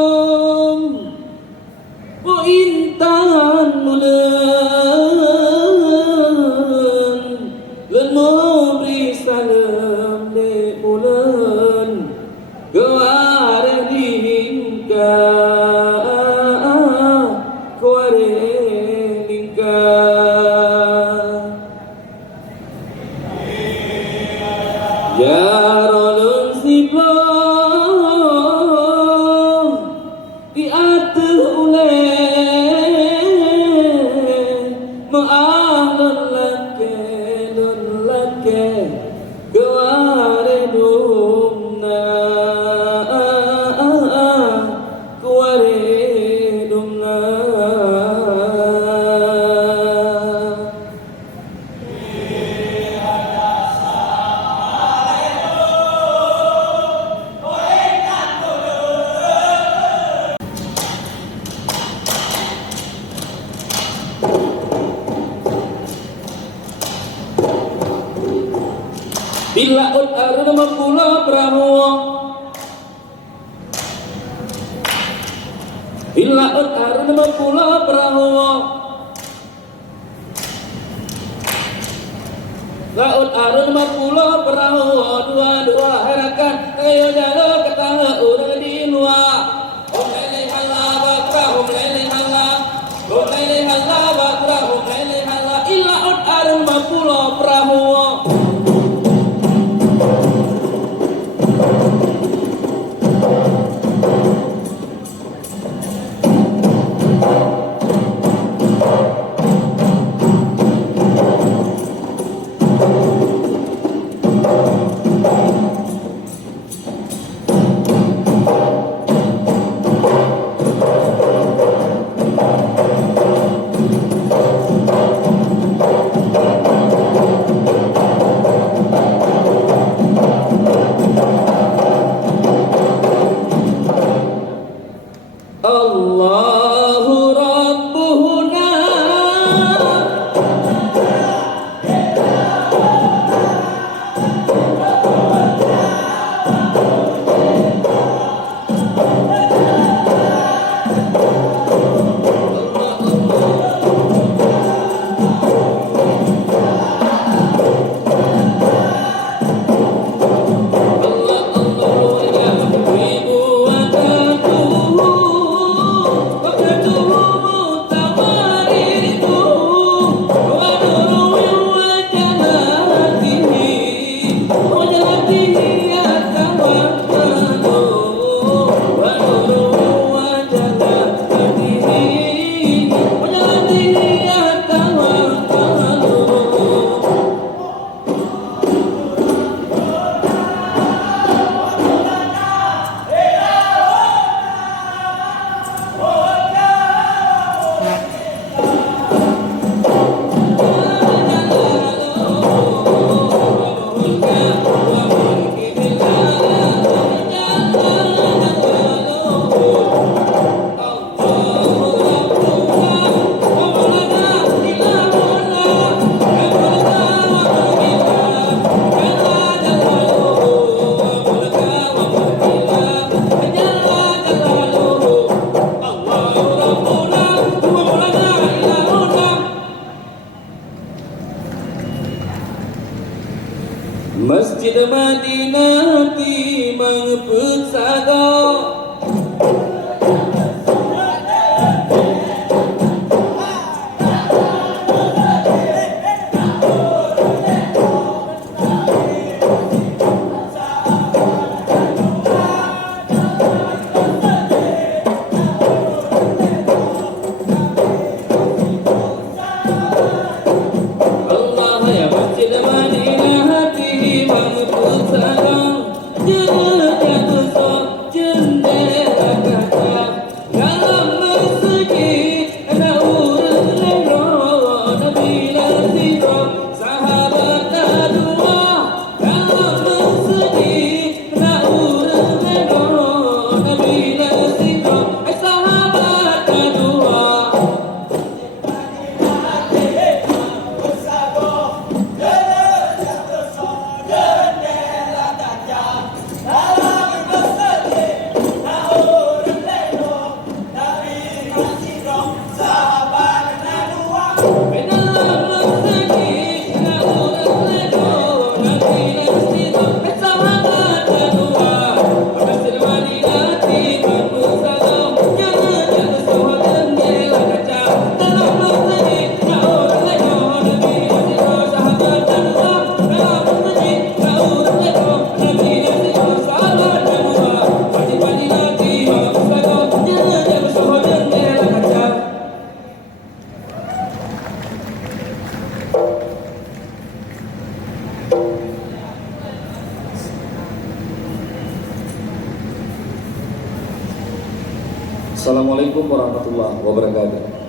Assalamualaikum wa intan mulan lan memberi salam de mulan keware dingka ya rolun siblo di atuh ule ma'alun lake keware dumna keware dumna bila utar nama pula pramuwa bila utar nama pula pramuwa laut arun nama pula pramuwa dua harakan ayo jalo ketangga urang di luar om lele hala bakra om lele hala om lele hala bakra om lele hala illa ut arun nama pula pramuwa Masjid Madinah timang pusaka. Allah ya Masjid Madinah timang pusaka. Jendela besar, jendela kaca. Dalam masjid ada urut lembron, bila sirah sahabat dua. Dalam masjid ada urut lembron, bila sirah sahabat dua. Assalamualaikum warahmatullahi wabarakatuh.